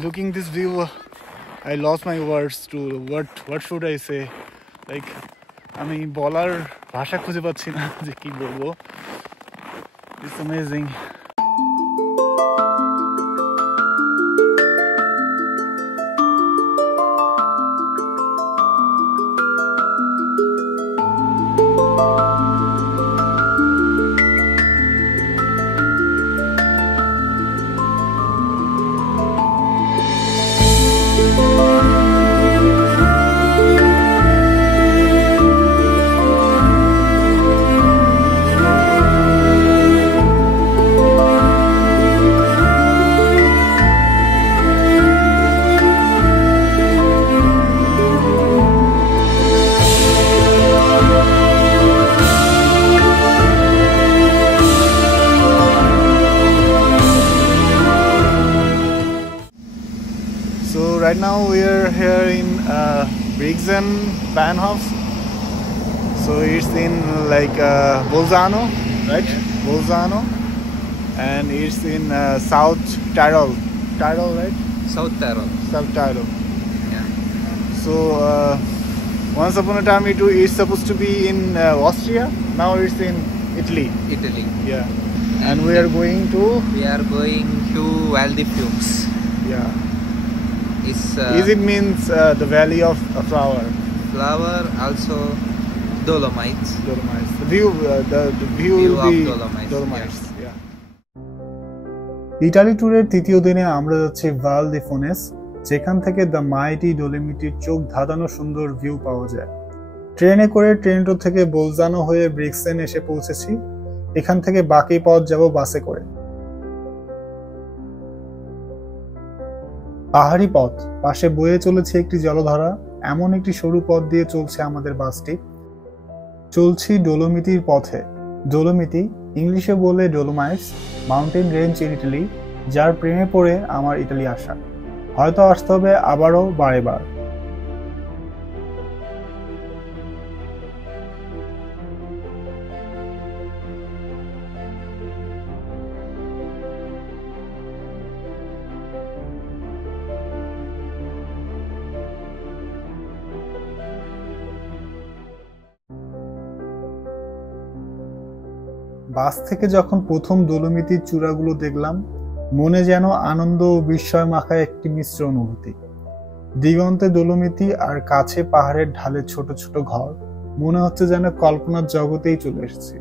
Looking this view, I lost my words to what should I say? Like, আমি বলার ভাষা খুঁজে পাচ্ছি না যে কি বলবো. It's amazing. So right now we are here in Brixen Bahnhof. So it's in like Bolzano, right? Bolzano, and it's in South Tyrol. Tyrol, right? South Tyrol. South Tyrol. Yeah. So once upon a time it's supposed to be in Austria. Now it's in Italy. Italy. Yeah. And we are going to. We are going to Val di Fiumes. Yeah. It means the valley of flower. Flower, also Dolomites. Dolomites. The view will of be Dolomites. Yeah. Italy ট্যুরের তৃতীয় দিনে আমরা যাচ্ছি ভাল দি ফোনেস, যেখান থেকে the mighty ডোলোমিটির চোখ ধাঁধানো সুন্দর ভিউ পাওয়া যায়। ট্রেনে করে ট্রেন্টো থেকে বোলজানো হয়ে ব্রিক্সেন এসে পৌঁছেছি। এখান থেকে বাকি পথ যাব বাসে করে। পাহাড়ি পথ, পাশে বয়ে চলেছে একটি জলধারা। এমন একটি সরু পথ দিয়ে চলছে আমাদের বাসটি। চলছি ডোলোমিটির পথে। ডোলোমিটি ইংলিশে বলে ডোলোমাইটস, মাউন্টেন রেঞ্জ ইন ইটালি, যার প্রেমে পড়ে আমার ইটালি আসা। হয়তো আসতে হবে আবারও বারেবার। বাস থেকে যখন প্রথম ডোলোমিটির চূড়াগুলো দেখলাম, মনে যেন আনন্দ ও বিস্ময় মাখা একটি মিশ্র অনুভূতি। দিগন্তে ডোলোমিটি আর কাছে পাহাড়ের ঢালে ছোট ছোট ঘর, মনে হচ্ছে যেন কল্পনার জগতেই চলে এসেছি।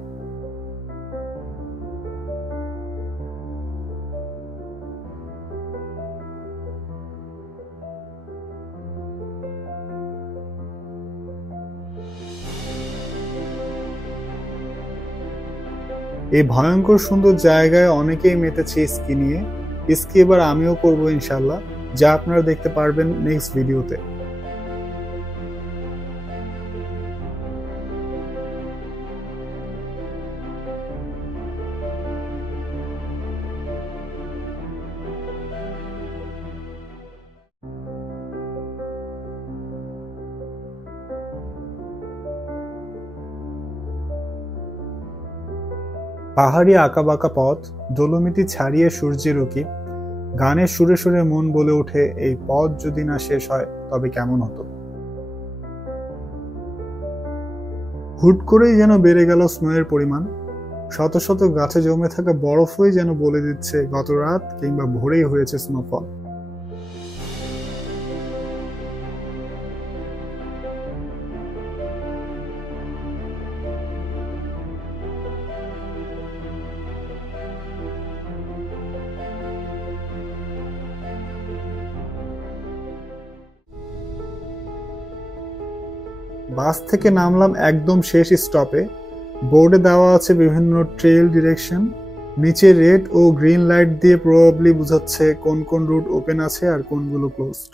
এই ভয়ঙ্কর সুন্দর জায়গায় অনেকেই মেতেছে স্কি নিয়ে। স্কি এবার আমিও করবো ইনশাল্লাহ, যা আপনারা দেখতে পারবেন নেক্সট ভিডিওতে। পাহাড়ি আঁকাবাঁকা পথ, ডোলোমিটি ছাড়িয়ে সূর্যের উঁকি। গানের সুরে সুরে মন বলে ওঠে, এই পথ যদি না শেষ হয় তবে কেমন হতো। হুট করেই যেন বেড়ে গেল স্নোয়ের পরিমাণ। শত শত গাছে জমে থাকা বরফই যেন বলে দিচ্ছে গত রাত কিংবা ভোরেই হয়েছে স্নোফল। বাস থেকে নামলাম একদম শেষ স্টপে। বোর্ডে দেওয়া আছে বিভিন্ন ট্রেল ডিরেকশন। নিচে রেড ও গ্রিন লাইট দিয়ে প্রবাবলি বোঝাচ্ছে কোন কোন রুট ওপেন আছে আর কোনগুলো ক্লোজড।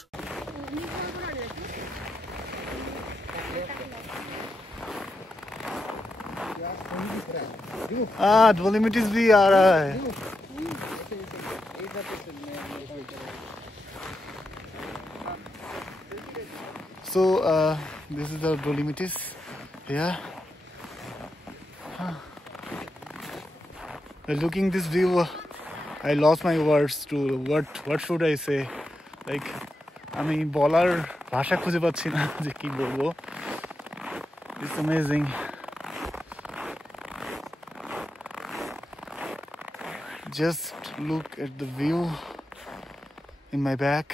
डोलोमिटीज भी आ रहा है। So this is the Dolomites here. Looking this view, I lost my words to what should I say. Like আমি বলার ভাষা খুঁজে পাচ্ছি না যে কি বলবো। It's amazing. Just look at the view in my back.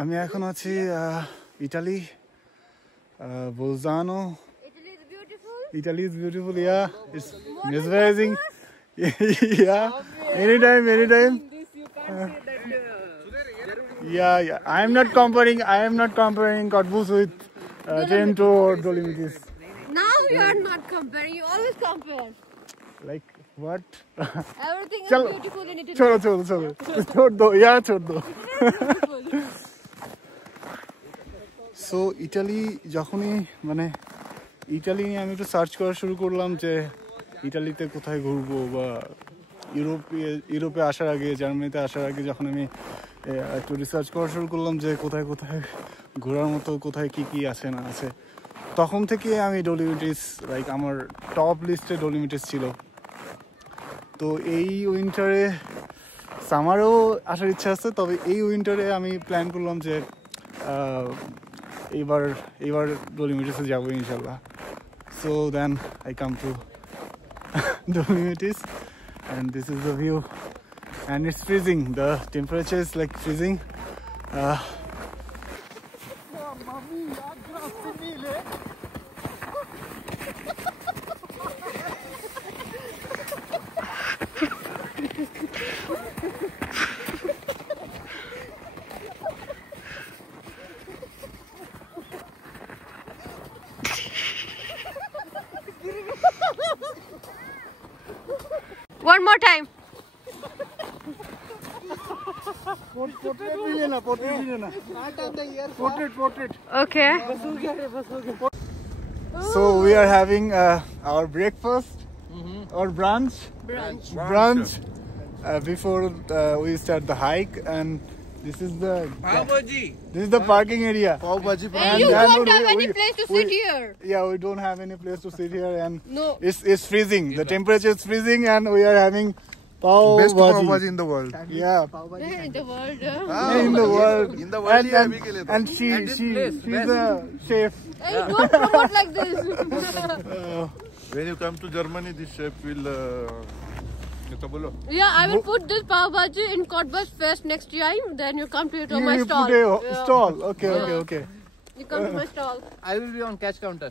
আমি এখন আছি Italy, Bolzano. Italy is beautiful. Yeah, it's mesmerizing. Yeah, anytime. Yeah. I am not comparing Cottbus with Trento or Dolomites. Now you are not comparing. You always compare. Like what? Everything is Chalo. beautiful in Italy. Cholo. छोड़ दो. So Italy যখনই মানে ইটালি নিয়ে আমি একটু সার্চ করা শুরু করলাম যে ইটালিতে কোথায় ঘুরবো, বা ইউরোপে আসার আগে, জার্মানিতে আসার আগে যখন আমি একটু রিসার্চ করা শুরু করলাম যে কোথায় ঘোরার মতো, কোথায় কি আছে না আছে, তখন থেকে আমি ডলোমিটিস লাইক আমার টপ লিস্টে ডলোমিটিস ছিল। তো এই উইন্টারে, সামারেও আসার ইচ্ছা আছে, তবে এই উইন্টারে আমি প্ল্যান করলাম যে এইবার ডলোমিটিসে যাবো ইনশাল্লাহ। So then I come to Dolomites and this is the view, and it's freezing. The temperature is like freezing. One more time. Portrait. Okay. So we are having our breakfast or brunch before we start the hike, and this is the parking area. And you don't have any place to sit here. Yeah, we don't have any place to sit here, and No. it's freezing. The temperature is freezing, and we are having Best pav bhaji in the world. Yeah, Where in the world? in the world. And she's a chef. Hey, don't promote like this. When you come to Germany, this chef will. Yeah, I will put this pav bhaji in Cottbus Fest next time. Then you come to my You stall. put a Yeah. stall. Okay. You come to my stall. I will be on cash counter.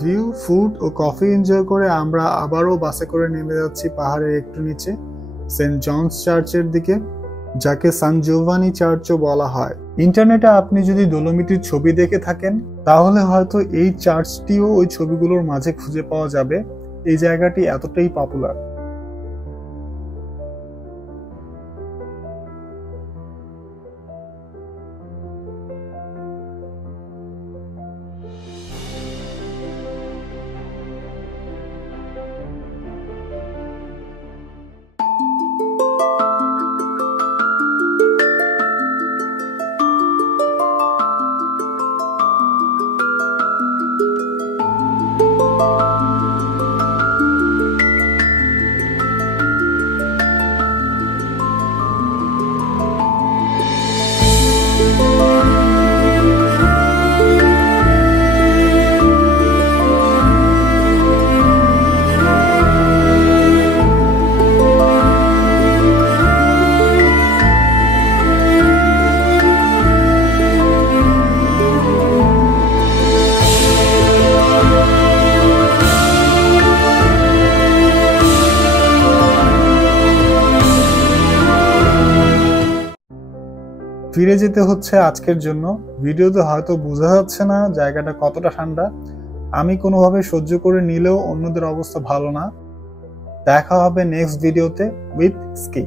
View, food ও coffee enjoy করে আমরা আবারও বাসে করে নেমে যাচ্ছি পাহাড়ের একটু নিচে সেন্ট জনস চার্চের দিকে, যাকে সান জিওভানি চার্চও বলা হয়। ইন্টারনেটে আপনি যদি ডলোমিটির ছবি দেখে থাকেন তাহলে হয়তো এই চার্চটিও ওই ছবিগুলোর মাঝে খুঁজে পাওয়া যাবে। এই জায়গাটি এতটাই পপুলার। ফিরে যেতে হচ্ছে আজকের জন্য। ভিডিওতে হয়তো বোঝা যাচ্ছে না জায়গাটা কতটা ঠান্ডা। আমি কোনোভাবে সহ্য করে নিলেও অন্যদের অবস্থা ভালো না। দেখা হবে নেক্সট ভিডিওতে উইথ স্কি।